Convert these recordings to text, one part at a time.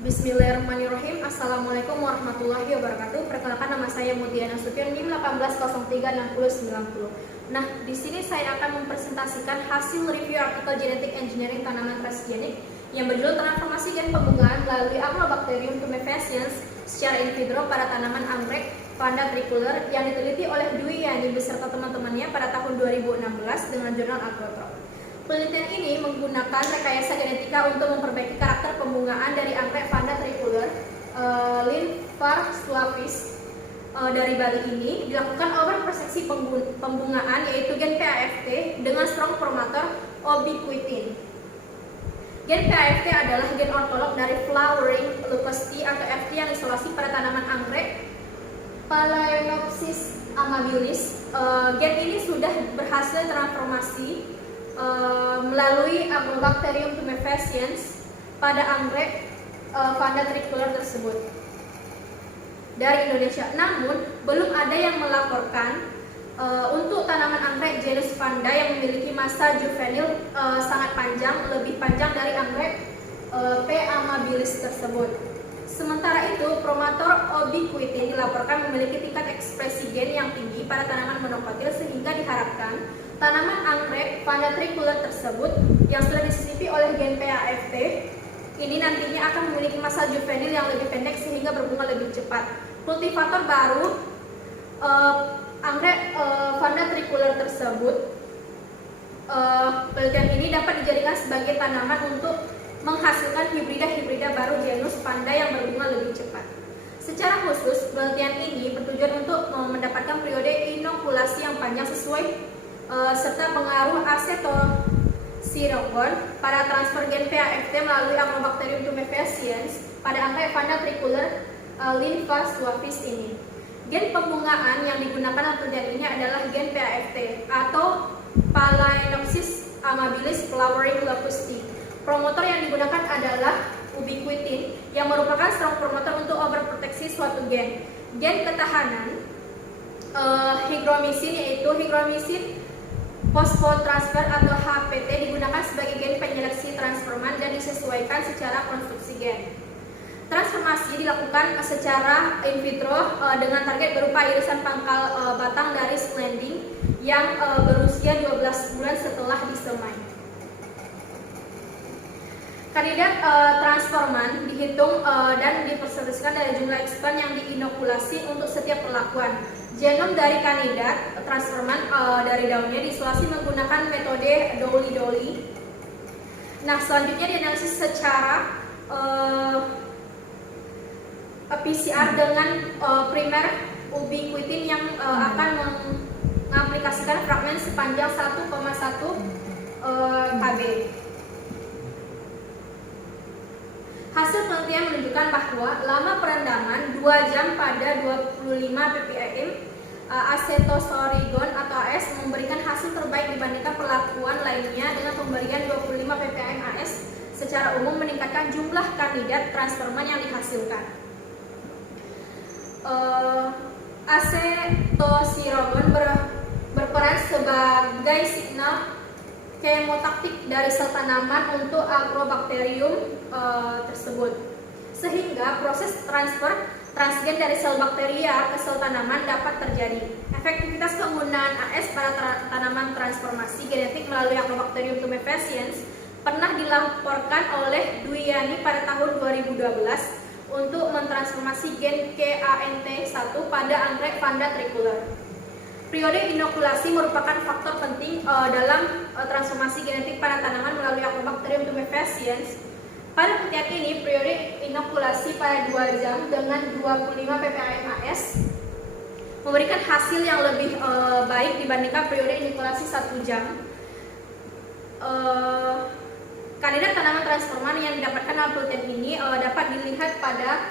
Bismillahirrahmanirrahim. Assalamualaikum warahmatullahi wabarakatuh. Perkenalkan, nama saya Mutia Nasution, NIM 18036090. Nah, di sini saya akan mempresentasikan hasil review artikel genetik engineering tanaman transgenik yang berjudul transformasi gen pembungaan melalui Agrobacterium tumefaciens secara in vitro pada tanaman anggrek Vanda tricolor yang diteliti oleh Dwi Yani beserta teman-temannya pada tahun 2016 dengan jurnal Agrotrop. Penelitian ini menggunakan rekayasa genetika untuk memperbaiki karakter pembungaan dari anggrek Vanda tricolor Linfar suavis dari Bali ini. Dilakukan overproteksi pembungaan yaitu gen PAFT dengan strong promoter ubiquitin. Gen PAFT adalah gen ortolog dari flowering leucosty atau FT yang isolasi pada tanaman anggrek Phalaenopsis amabilis. Gen ini sudah berhasil transformasi melalui Agrobacterium tumefaciens pada anggrek Vanda tricolor tersebut dari Indonesia. Namun belum ada yang melaporkan untuk tanaman anggrek genus Vanda yang memiliki masa juvenil sangat panjang, lebih panjang dari anggrek P. amabilis tersebut. Sementara itu, promotor ubiquitin dilaporkan memiliki tingkat ekspresi gen yang tinggi pada tanaman monokotil sehingga diharapkan tanaman anggrek Vanda tricolor tersebut yang sudah disisipi oleh gen PAFT ini nantinya akan memiliki masa juvenil yang lebih pendek sehingga berbunga lebih cepat. Kultivator baru anggrek Vanda tricolor tersebut, penelitian ini dapat dijadikan sebagai tanaman untuk menghasilkan hibrida baru genus Vanda yang berbunga lebih cepat. Secara khusus, penelitian ini bertujuan untuk mendapatkan periode inokulasi yang panjang sesuai serta pengaruh acetosirokon pada transfer gen PAFT melalui Agrobacterium tumefaciens pada anggrek Vanda tricolor Linfar suavis ini. Gen pembungaan yang digunakan dalam penelitian ini adalah gen PAFT atau Phalaenopsis amabilis flowering leucosty. Promotor yang digunakan adalah ubiquitin yang merupakan strong promoter untuk overproteksi suatu gen. Gen ketahanan hygromisin yaitu hygromisin phosphotransfer atau HPT digunakan sebagai gen penyeleksi transforman dan disesuaikan secara konstruksi gen. Transformasi dilakukan secara in vitro dengan target berupa irisan pangkal batang dari seedling yang berusia 12 bulan setelah disemai. Kandidat transforman dihitung dan dipersentasikan dari jumlah expand yang diinokulasi untuk setiap perlakuan. Genom dari kandidat transforman dari daunnya diisolasi menggunakan metode Dowley. Nah, selanjutnya dianalisis secara PCR dengan primer ubiquitin yang akan mengaplikasikan fragmen sepanjang 1,1 kb. Hasil penelitian menunjukkan bahwa lama perendaman 2 jam pada 25 ppm acetosorigon atau AS memberikan hasil terbaik dibandingkan perlakuan lainnya dengan pemberian 25 ppm AS secara umum meningkatkan jumlah kandidat transforman yang dihasilkan. Acetosirigon berperan sebagai signal kemotaktik dari sel tanaman untuk Agrobacterium tersebut, sehingga proses transfer transgen dari sel bakteria ke sel tanaman dapat terjadi. Efektivitas penggunaan AS pada tanaman transformasi genetik melalui Agrobacterium tumefaciens pernah dilaporkan oleh Dwi Yani pada tahun 2012 untuk mentransformasi gen KANT1 pada anggrek Vanda tricolor. Periode inokulasi merupakan faktor penting dalam transformasi genetik pada tanaman melalui Agrobacterium tumefaciens. Pada penelitian ini, periode inokulasi pada 2 jam dengan 25 ppm AS memberikan hasil yang lebih baik dibandingkan periode inokulasi 1 jam. Kandidat tanaman transforman yang didapatkan dalam penelitian ini dapat dilihat pada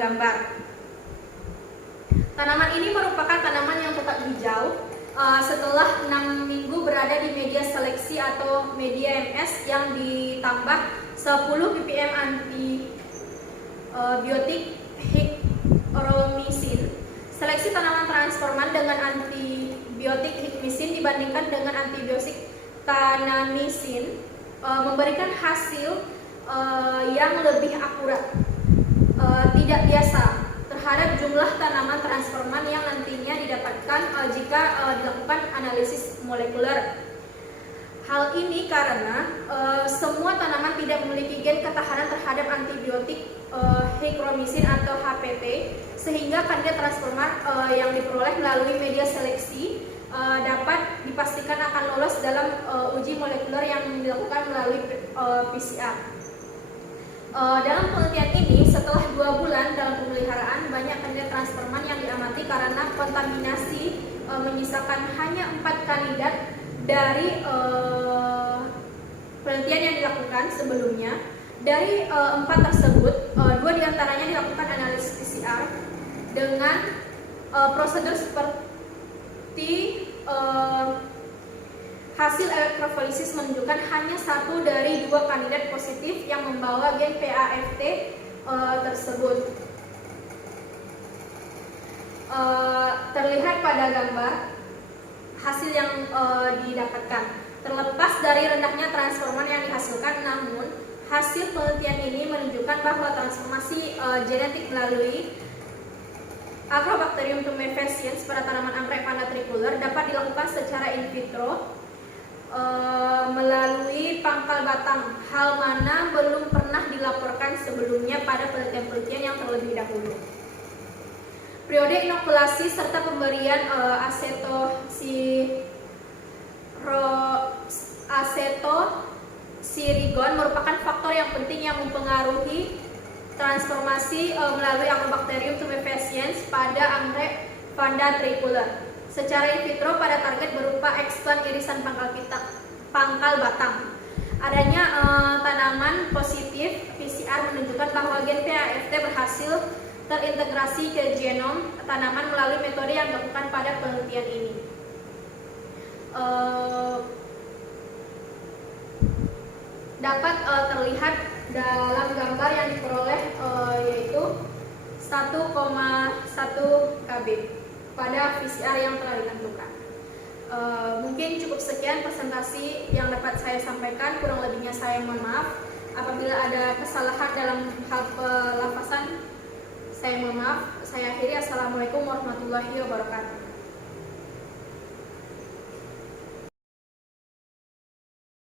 gambar. Tanaman ini merupakan tanaman yang tetap hijau setelah 6 minggu berada di media seleksi atau media MS yang ditambah 10 ppm antibiotik higromisin. Seleksi tanaman transforman dengan antibiotik higromisin dibandingkan dengan antibiotik kanamisin memberikan hasil yang lebih akurat. tidak biasa terhadap jumlah tanaman transforman yang nantinya didapatkan jika dilakukan analisis molekuler. Hal ini karena semua tanaman tidak memiliki gen ketahanan terhadap antibiotik Heteromycin atau HPT, sehingga kandidat transforman yang diperoleh melalui media seleksi dapat dipastikan akan lolos dalam uji molekuler yang dilakukan melalui PCR. Dalam penelitian ini, setelah 2 bulan dalam pemeliharaan, banyak kandidat transforman yang diamati karena kontaminasi menyisakan hanya 4 kandidat dari penelitian yang dilakukan sebelumnya. Dari 4 tersebut, 2 diantaranya dilakukan analisis PCR dengan prosedur seperti hasil elektrofolisis menunjukkan hanya 1 dari 2 kandidat positif yang membawa gen PAFT tersebut. Terlihat pada gambar hasil yang didapatkan. Terlepas dari rendahnya transforman yang dihasilkan, namun hasil penelitian ini menunjukkan bahwa transformasi genetik melalui Agrobacterium tumefaciens pada tanaman anggrek Vanda tricolor dapat dilakukan secara in vitro melalui pangkal batang, hal mana belum pernah dilaporkan sebelumnya pada penelitian-penelitian yang terlebih dahulu. Periode inokulasi serta pemberian acetosirigon merupakan faktor yang penting yang mempengaruhi transformasi melalui Agrobacterium tumefaciens pada anggrek Vanda tricolor. Secara in vitro pada target berupa eksplan irisan pangkal batang. Adanya tanaman positif PCR menunjukkan bahwa gen PAFT berhasil terintegrasi ke genom tanaman melalui metode yang dilakukan pada penelitian ini. Dapat terlihat dalam gambar yang diperoleh yaitu 1,1 kb pada PCR yang telah ditentukan. Mungkin cukup sekian presentasi yang dapat saya sampaikan, kurang lebihnya saya mohon maaf. Apabila ada kesalahan dalam hal pelafasan, saya mohon maaf. Saya akhiri. Assalamualaikum warahmatullahi wabarakatuh.